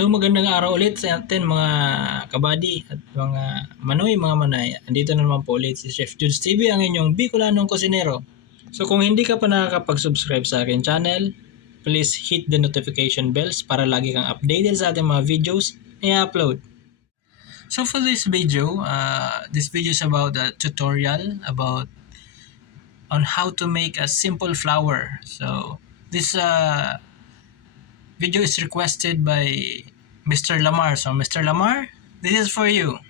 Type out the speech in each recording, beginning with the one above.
So magandang araw ulit sa atin mga kabady at mga manoy, mga manay. Andito na naman po ulit si Chef.JudzTV, ang inyong Bicolanong kusinero. So kung hindi ka pa nakakapag-subscribe sa akin channel, please hit the notification bells para lagi kang updated sa ating mga videos na i-upload. So for this video is about a tutorial about on how to make a simple flower. So this video is requested by Mr. Lamar. So Mr. Lamar, this is for you.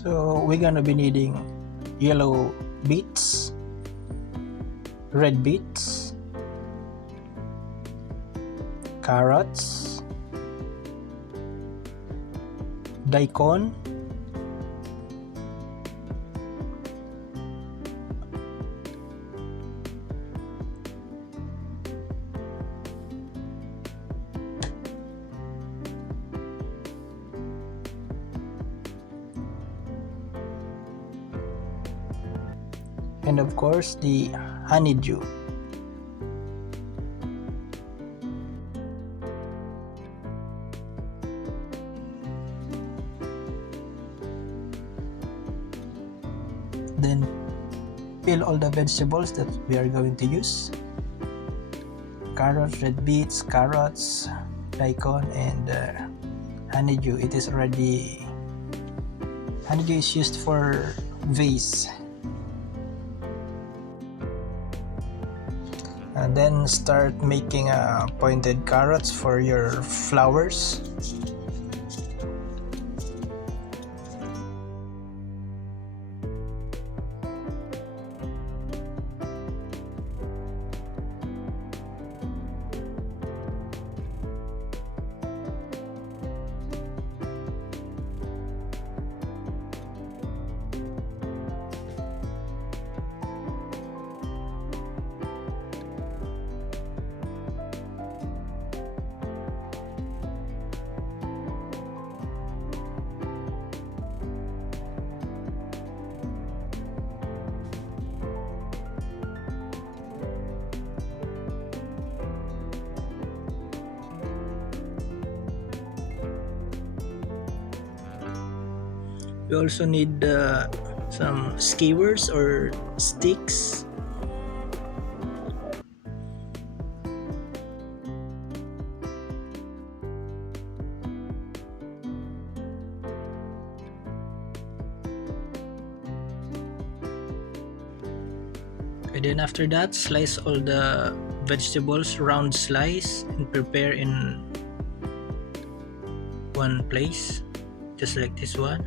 So we're gonna be needing yellow beets, red beets, carrots, daikon, and of course the honeydew. Then peel all the vegetables that we are going to use: carrots, red beets, carrots, daikon, and honeydew. Honeydew is used for vase. And then start making pointed carrots for your flowers. We also need some skewers or sticks. And then after that, slice all the vegetables round slice and prepare in one place, just like this one.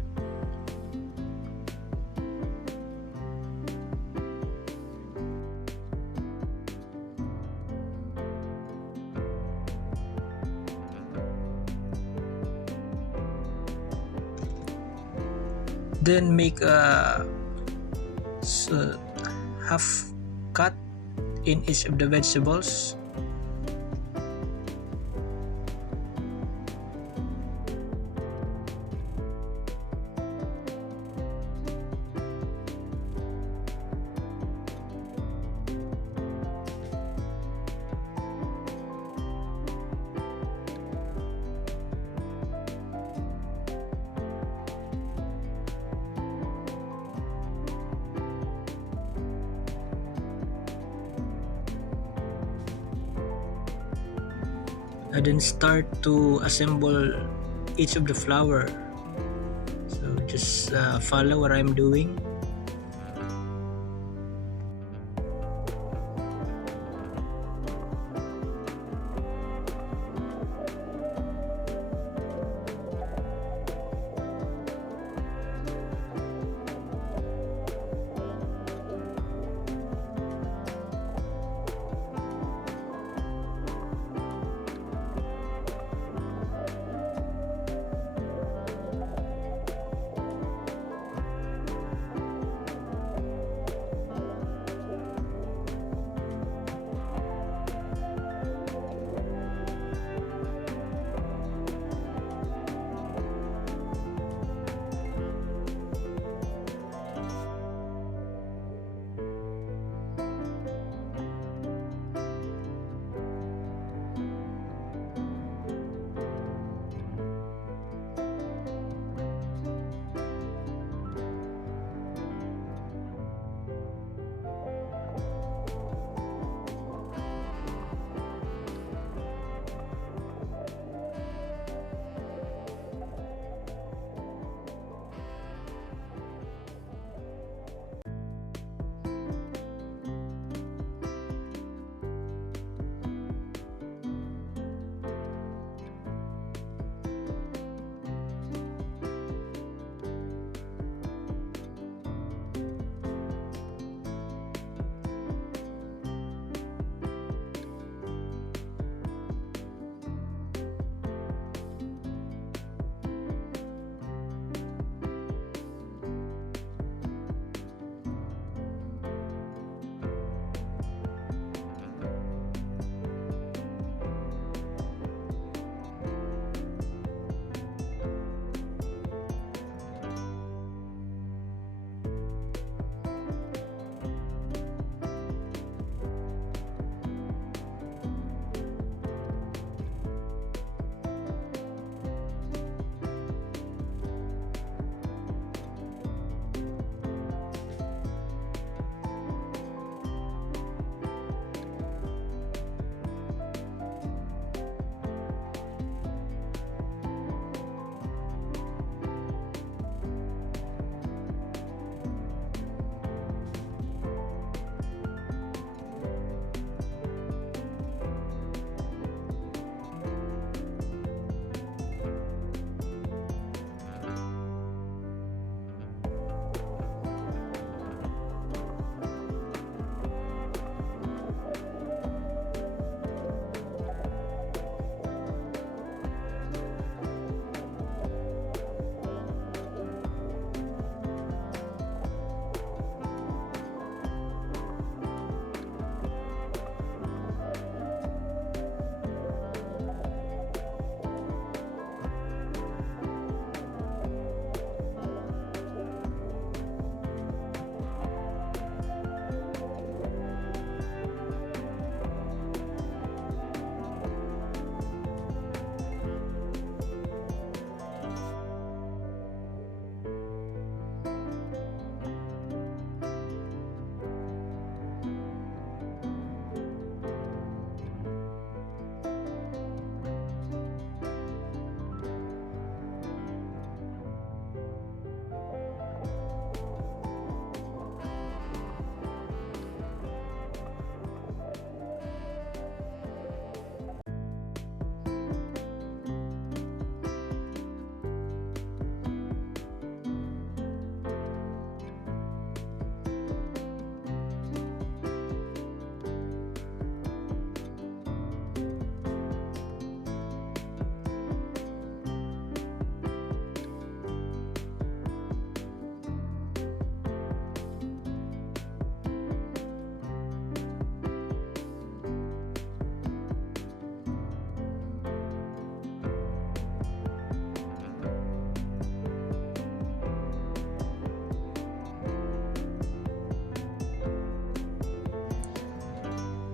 Then make a half cut in each of the vegetables. And then start to assemble each of the flower. So just follow what I'm doing.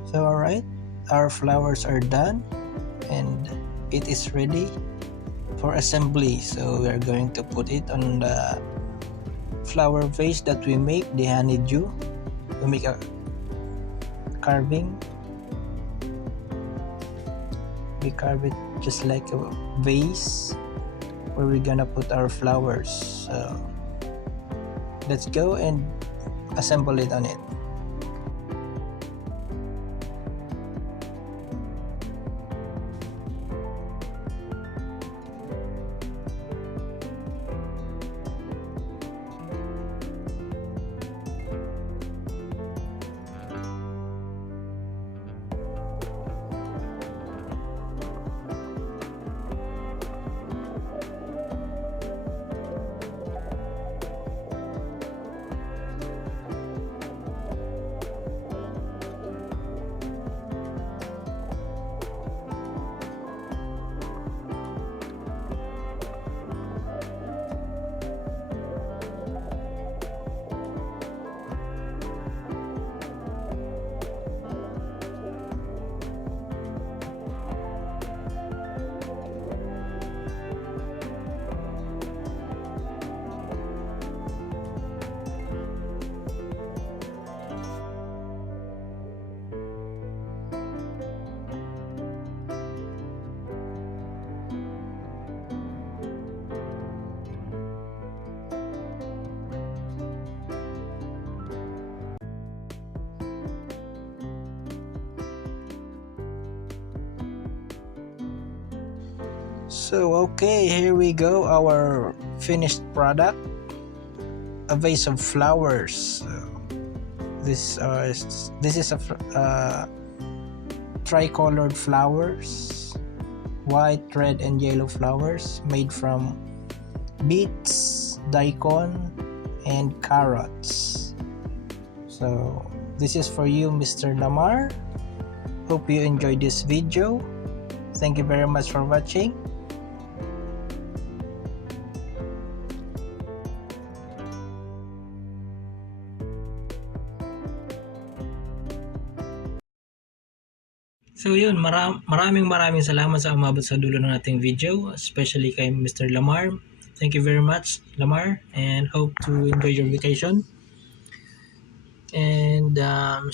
So alright, our flowers are done and it is ready for assembly. So we are going to put it on the flower vase that we make, the honeydew. We make a carving. We carve it just like a vase where we're gonna put our flowers. So let's go and assemble it on it. So okay, here we go, our finished product, a vase of flowers. This is a tricolored flowers, white, red, and yellow flowers made from beets, daikon, and carrots. So this is for you, Mr. Lamar. Hope you enjoyed this video. Thank you very much for watching. So yun, maraming salamat sa umabot sa dulo ng ating video, especially kay Mr. Lamar. Thank you very much, Lamar, and hope to enjoy your vacation. And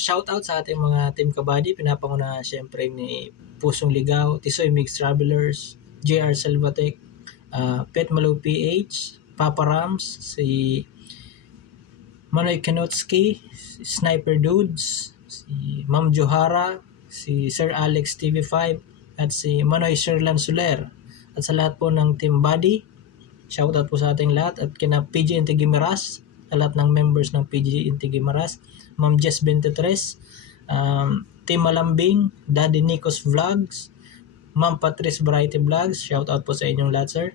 shout out sa ating mga team kabady, pinapanguna syempre ni Pusong Ligaw, Tisoy Mix Travelers, JR Selvatec, Pet Malo PH, Papa Rams, si Manoy Kanotski, Sniper Dudes, si Ma'am Johara, si Sir Alex TV5, at si Manoy Sherlan Soler. At sa lahat po ng Team Buddy, shoutout po sa ating lahat, at kina PG Intigimiras, sa lahat ng members ng PG Intigimiras, Ma'am Jess 23, Team Malambing, Daddy Nikos Vlogs, Ma'am Patrice Variety Vlogs, shoutout po sa inyong lahat, sir.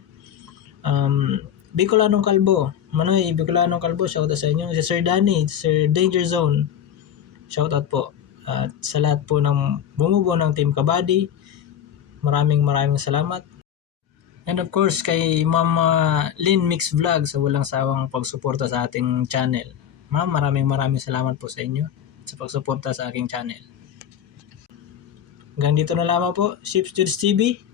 Bicolanong Kalbo, Manoy Bicolanong Kalbo, shoutout sa inyo. Si Sir Danny, Sir Danger Zone, shoutout po. At sa lahat po ng bumubuo ng Team Kabady, maraming salamat. And of course kay Ma'am Lynn Mix Vlog sa walang sawang pagsuporta sa ating channel. Ma'am, maraming salamat po sa inyo sa pagsuporta sa aking channel. Hanggang dito na lamang po, Chef.JudzTV.